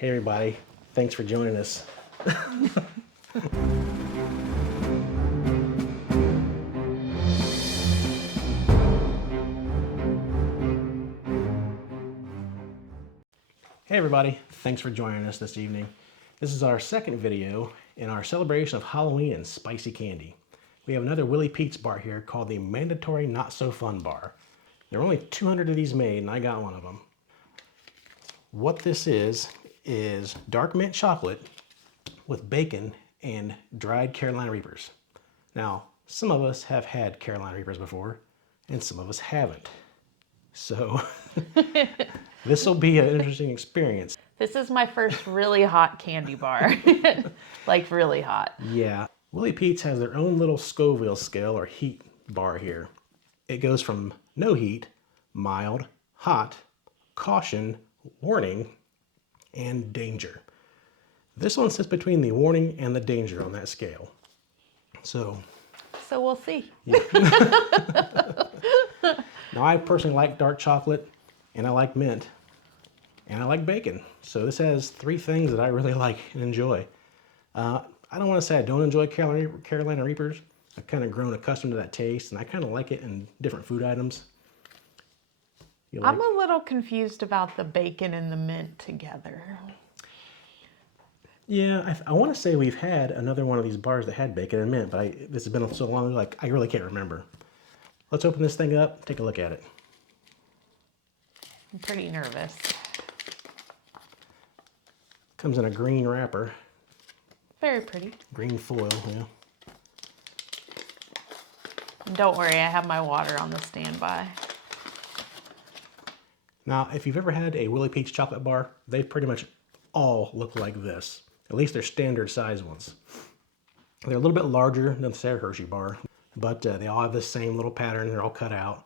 Hey everybody, thanks for joining us. Hey everybody, thanks for joining us this evening. This is our second video in our celebration of Halloween and spicy candy. We have another Willy Pete's bar here called the Mandatory Not So Fun Bar. There are only 200 of these made and I got one of them. What this is dark mint chocolate with bacon and dried Carolina Reapers. Now, some of us have had Carolina Reapers before and some of us haven't. So this will be an interesting experience. This is my first really hot candy bar. Like really hot. Yeah. Willy Pete's has their own little Scoville scale or heat bar here. It goes from no heat, mild, hot, caution, warning, and danger. This one sits between the warning and the danger on that scale. So we'll see. Yeah. Now I personally like dark chocolate and I like mint and I like bacon. So this has three things that I really like and enjoy. I don't want to say I don't enjoy Carolina Reapers. I've kind of grown accustomed to that taste and I kind of like it in different food items. I'm a little confused about the bacon and the mint together. Yeah, I want to say we've had another one of these bars that had bacon and mint, but this has been so long, like I really can't remember. Let's open this thing up, take a look at it. I'm pretty nervous. Comes in a green wrapper. Very pretty. Green foil, yeah. And don't worry, I have my water on the standby. Now, if you've ever had a Willy Pete's chocolate bar, they pretty much all look like this. At least they're standard size ones. They're a little bit larger than the Sarah Hershey bar, but they all have the same little pattern. They're all cut out.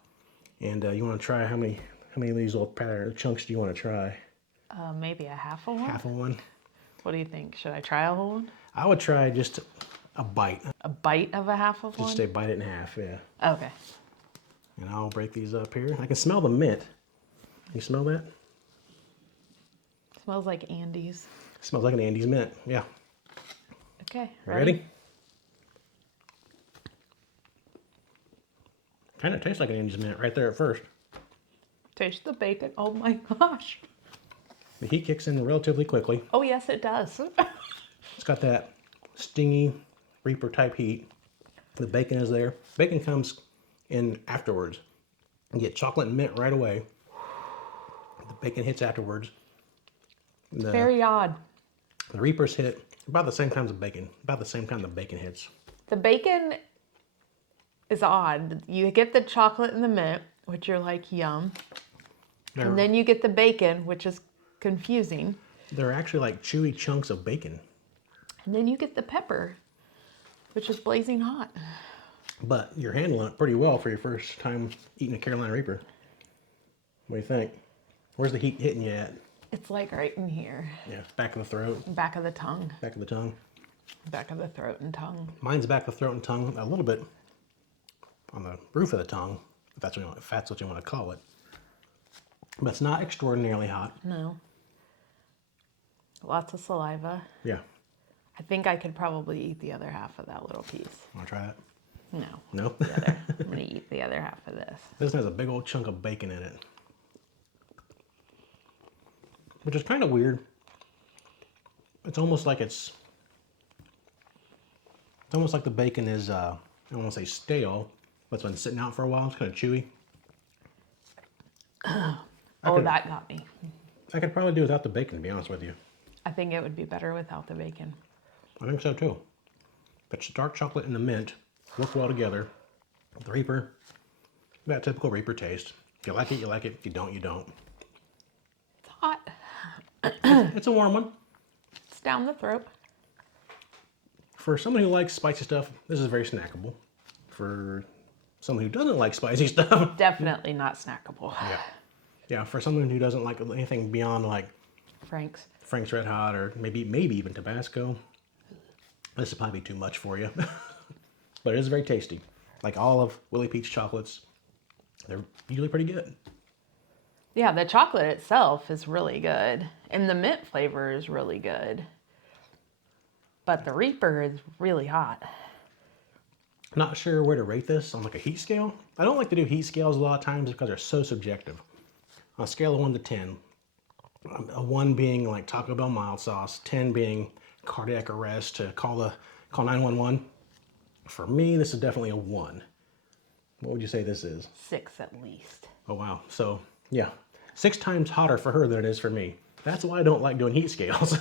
And you want to try how many of these little pattern chunks do you want to try? Maybe a half of one? Half of one. What do you think? Should I try a whole one? I would try just a bite. A bite of a half of one? Just say bite it in half, yeah. Okay. And I'll break these up here. I can smell the mint. Can you smell that? Smells like Andes. Smells like an Andes mint, yeah. Okay, Ready? Kind of tastes like an Andes mint right there at first. Taste the bacon. Oh my gosh. The heat kicks in relatively quickly. Oh yes, it does. It's got that stingy Reaper type heat. The bacon is there. Bacon comes in afterwards. You get chocolate and mint right away. The bacon hits afterwards. Very odd. The Reapers hit about the same time as the bacon. About the same time the bacon hits. The bacon is odd. You get the chocolate and the mint, which you're like, yum. And then you get the bacon, which is confusing. They're actually like chewy chunks of bacon. And then you get the pepper, which is blazing hot. But you're handling it pretty well for your first time eating a Carolina Reaper. What do you think? Where's the heat hitting you at? It's like right in here. Yeah, back of the throat. Back of the tongue. Back of the tongue. Back of the throat and tongue. Mine's back of the throat and tongue, a little bit on the roof of the tongue, if that's what you want to call it. But it's not extraordinarily hot. No. Lots of saliva. Yeah. I think I could probably eat the other half of that little piece. Want to try it? No. No? I'm going to eat the other half of this. This has a big old chunk of bacon in it. Which is kind of weird. It's almost like it's almost like the bacon is, I don't want to say stale, but it's been sitting out for a while. It's kind of chewy. That got me. I could probably do without the bacon, to be honest with you. I think it would be better without the bacon. I think so too. But dark chocolate and the mint work well together. The Reaper, that typical Reaper taste. If you like it, you like it. If you don't, you don't. It's hot. It's a warm one. It's down the throat. For someone who likes spicy stuff, this is very snackable. For someone who doesn't like spicy stuff. Definitely not snackable. Yeah. Yeah, for someone who doesn't like anything beyond like Frank's Red Hot or maybe even Tabasco, this would probably be too much for you. But it is very tasty. Like all of Willy Pete's chocolates, they're usually pretty good. Yeah, the chocolate itself is really good. And the mint flavor is really good. But the Reaper is really hot. Not sure where to rate this on like a heat scale. I don't like to do heat scales a lot of times because they're so subjective. On a scale of 1 to 10, a 1 being like Taco Bell mild sauce, 10 being cardiac arrest to call 911. For me, this is definitely a 1. What would you say this is? 6 at least. Oh wow. So yeah, 6 times hotter for her than it is for me. That's why I don't like doing heat scales.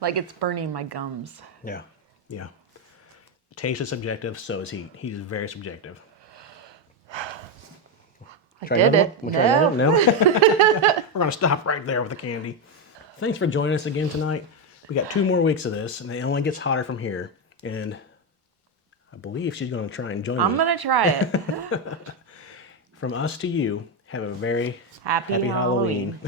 Like it's burning my gums. Yeah, yeah. Taste is subjective, so is heat. Heat is very subjective. I Try did another it. one? We'll try another No. one? No? We're gonna stop right there with the candy. Thanks for joining us again tonight. We got 2 more weeks of this, and it only gets hotter from here. And I believe she's gonna try and join I'm me. gonna try it. From us to you, have a very Happy Halloween.